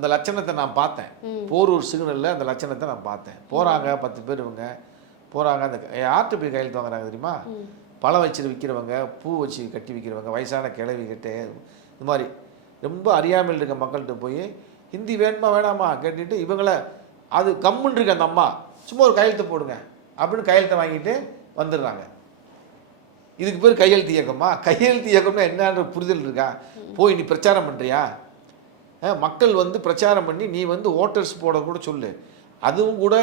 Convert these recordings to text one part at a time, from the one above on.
அந்த லட்சணத்தை நான் பார்த்தேன். போரூர் சிக்னலில் அந்த லட்சணத்தை நான் பார்த்தேன். போகிறாங்க 10 பேர், இவங்க போகிறாங்க. அந்த யார்கிட்ட போய் கையெழுத்து வாங்குறாங்க தெரியுமா? பழம் வச்சு விற்கிறவங்க, பூ வச்சு கட்டி விற்கிறவங்க, வயசான கிழவி கிட்டே, இது மாதிரி ரொம்ப அறியாமையில் இருக்க மக்கள்கிட்ட போய் ஹிந்தி வேணுமா வேணாமா கேட்டுட்டு இவங்கள அது கம்முன்னு இருக்கு அந்த அம்மா, சும்மா ஒரு கையெழுத்து போடுங்க அப்படின்னு கையெழுத்தை வாங்கிட்டு வந்துடுறாங்க. இதுக்கு பேர் கையெழுத்து இயக்கமா? கையெழுத்து இயக்கம்னா என்னன்ற புரிதல் இருக்கா? போய் நீ பிரச்சாரம் பண்ணுறியா? மக்கள் வந்து பிரச்சாரம் பண்ணி நீ வந்து ஓட்டர்ஸ் போட கூட சொல்லு. அதுவும் கூட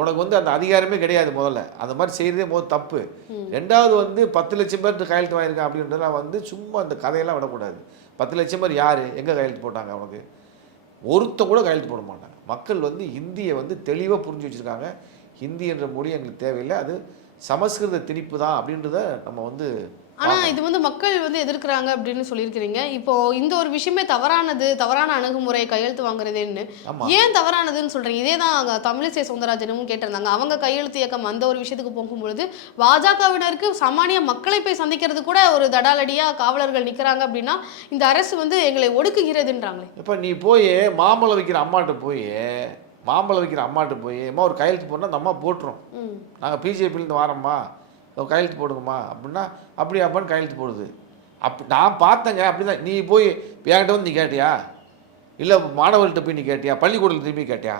உனக்கு வந்து அந்த அதிகாரமே கிடையாது. முதல்ல அந்த மாதிரி செய்கிறதே முதல் தப்பு. ரெண்டாவது வந்து 10 லட்சம் பேர் கையெழுத்து வாங்கியிருக்கேன் அப்படின்றதெல்லாம் வந்து சும்மா அந்த கதையெல்லாம் விடக்கூடாது. 10 லட்சம் பேர் யார், எங்கே கையெழுத்து போட்டாங்க? அவனுக்கு ஒருத்த கூட கையெழுத்து போட மாட்டாங்க. மக்கள் வந்து ஹிந்தியை வந்து தெளிவாக புரிஞ்சு வச்சுருக்காங்க. ஹிந்தி என்ற மொழி எங்களுக்கு தேவையில்லை, அது சமஸ்கிருத திணிப்பு தான் அப்படின்றத நம்ம வந்து. ஆனால் இது வந்து மக்கள் வந்து எதிர்க்கிறாங்க அப்படின்னு சொல்லியிருக்கிறீங்க. இப்போ இந்த ஒரு விஷயமே தவறான அணுகுமுறை கையெழுத்து வாங்குறதுன்னு ஏன் தவறானதுன்னு சொல்றீங்க? இதே தான் தமிழிசை சவுந்தரராஜனும் கேட்டிருந்தாங்க. அவங்க கையெழுத்து இயக்கம் அந்த ஒரு விஷயத்துக்கு போகும்பொழுது பாஜகவினருக்கு சாமானிய மக்களை போய் சந்திக்கிறது கூட ஒரு தடாலடியா காவலர்கள் நிற்கிறாங்க அப்படின்னா இந்த அரசு வந்து எங்களை ஒடுக்குகிறதுன்றாங்களே. இப்போ நீ போய் மாம்பழம் வைக்கிற அம்மாட்ட போய் அம்மா ஒரு கையெழுத்து போடணும், அந்த அம்மா போட்டுரும். நாங்கள் பிஜேபியிலேருந்து வாரோம்மா, கையெழுத்து போடுங்கம்மா அப்படின்னா அப்படியாப்பான்னு கையெழுத்து போடுது. நான் பார்த்தேங்க. அப்படி தான் நீ போய் என்கிட்ட வந்து நீ கேட்டியா? இல்லை மாணவர்கள்ட்ட போய் நீ கேட்டியா? பள்ளிக்கூடத்தில் திரும்பி கேட்டியா?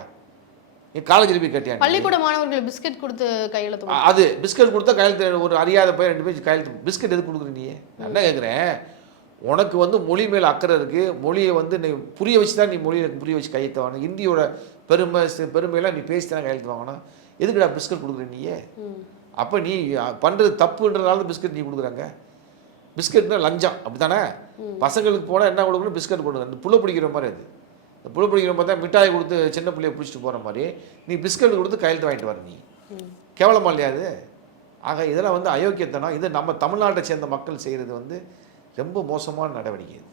நீ காலேஜில் போய் கேட்டியா? பள்ளிக்கூட மாணவர்கள் பிஸ்கட் கொடுத்து கையெழுத்து, அது பிஸ்கட் கொடுத்தா கையெழுத்து, ஒரு அறியாத போய் 2 பேர் கையெழுத்து. பிஸ்கட் எதுக்கு கொடுக்குற நீ? நான் என்ன கேட்குறேன், உனக்கு வந்து மொழி மேலே அக்கறை இருக்குது. மொழியை வந்து நீ புரிய வச்சு தான் நீ மொழியை புரிய வச்சு கையெழுத்து வாங்கணும். இந்தியோட பெருமையெல்லாம் நீ பேசி தானே கையெழுத்து வாங்கணும். எதுக்குடா பிஸ்கட் கொடுக்குற நீயே? அப்போ நீ பண்ணுறது தப்புன்றதுனால பிஸ்கட் நீ கொடுக்குறாங்க. பிஸ்கட்னா லஞ்சம், அப்படி தானே? பசங்களுக்கு போனால் என்ன கொடுக்கணும்? பிஸ்கட் கொடுக்குற. இந்த புள்ள பிடிக்கிற மாதிரி அது. இந்த புள்ள பிடிக்கிற மாதிரி தான் மிட்டாய் கொடுத்து சின்ன பிள்ளைய பிடிச்சிட்டு போகிற மாதிரி நீ பிஸ்கட் கொடுத்து கையெழுத்து வாங்கிட்டு வர. நீ கேவலமா இல்லையா அது? ஆக இதெல்லாம் வந்து அயோக்கியத்தனம். இது நம்ம தமிழ்நாட்டை சேர்ந்த மக்கள் செய்கிறது வந்து ரொம்ப மோசமான நடவடிக்கை இது.